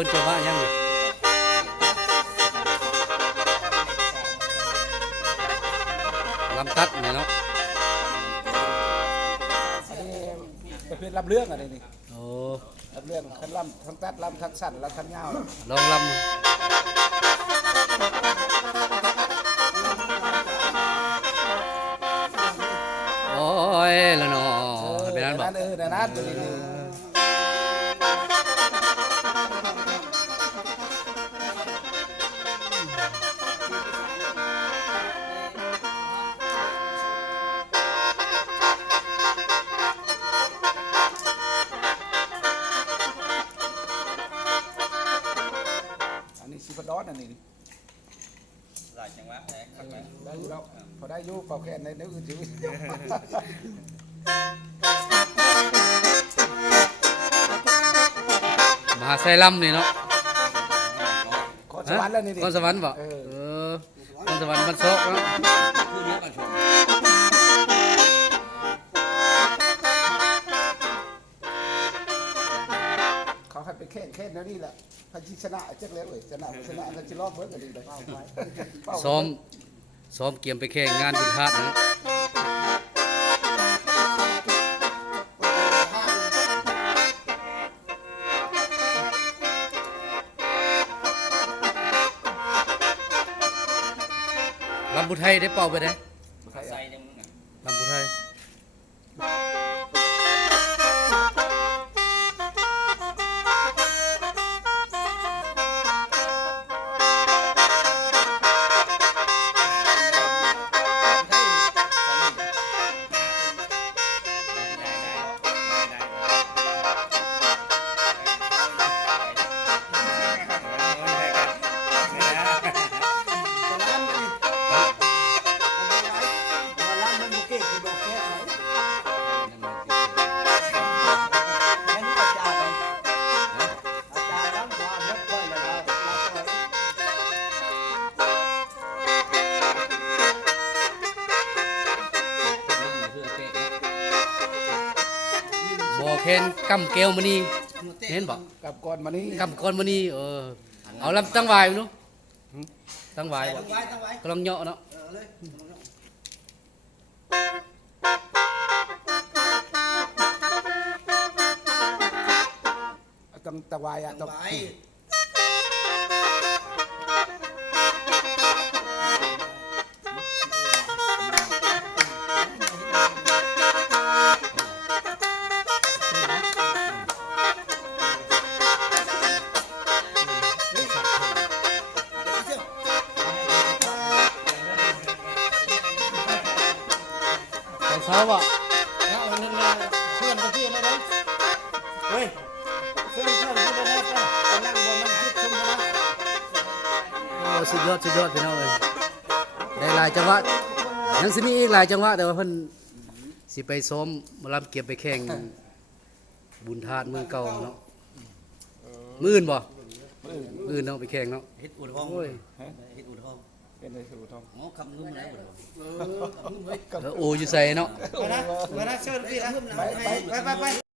อิ้นจะว่ายังลำตัดเนี่ยเนาะอันนี้ประเภทรับเรื่องอะไรนี่โอ้รับเรื่องทั้งล่ำทั้งตัดล่ำทั้งสั้นและทั้งยาวลองลำโอ้ยแล้วเนาะเป็นนั้นบอกเออในนั้นตัวนี้ นี่อันนี้สิบดอนอันนี้นี่หลายจังหวะแท็กครับแม่ได้อยู่แล้วพอได้อยู่เป่าแค่ในในอื่นชีวิตมหาไซลำนี่เนาะขอสวรรค์แล้วนี่ดิ ก้อนสวรรค์บ่เออ เออก้อนสวรรค์มันโซกเนาะ ไปแข่งแข่งแล้วนี่แหละพันชิชนะเจ๊กแล้วเว้ยชนะชนะพันชิรอบเบิร์ดกันดีเลยเป้าซ้อมซ้อมเกียมไปแข่งงานบุญธาตุนะ ลำบุไทยได้เป่าไปได้ใครใส่อะยังมึงอะลำบุไทย อแคนกำเกลมานี่เห็นบ่กับก่อนมานี่กำก้อนมานี่เออเอาลำตั้งวายไปเนาะตั้งวายบ่กำลังเหยาะเนาะต้องตะวายอะต้อง ตอนเช้าบ่เอาเงินมาเพื่อนมาพี่เลยนะเฮ้ยเพื่อนเพื่อนพี่เลยนะไปนั่งบนมันคิดชุมนะโอ้สุดยอดสุดยอดพี่น้องเอ้ยได้หลายจังหวะยังสิมีอีกหลายจังหวะแต่ว่าเพิ่นสิไปซ้อมหมาลำเก็บไปแข่งบุญธาตุเมืองเก่าเนาะมื้ออื่นบ่มื้ออื่นเนาะไปแข่งเนาะเฮ็ดอุดห้องโอ้ยเฮ็ดอุดห้อง เป็นในสู่ทองอ๋อคำนุ่มแล้วเออโออยู่ใส่เนาะ ไปนะไปนะเชิญพี่นะไปไปไปไป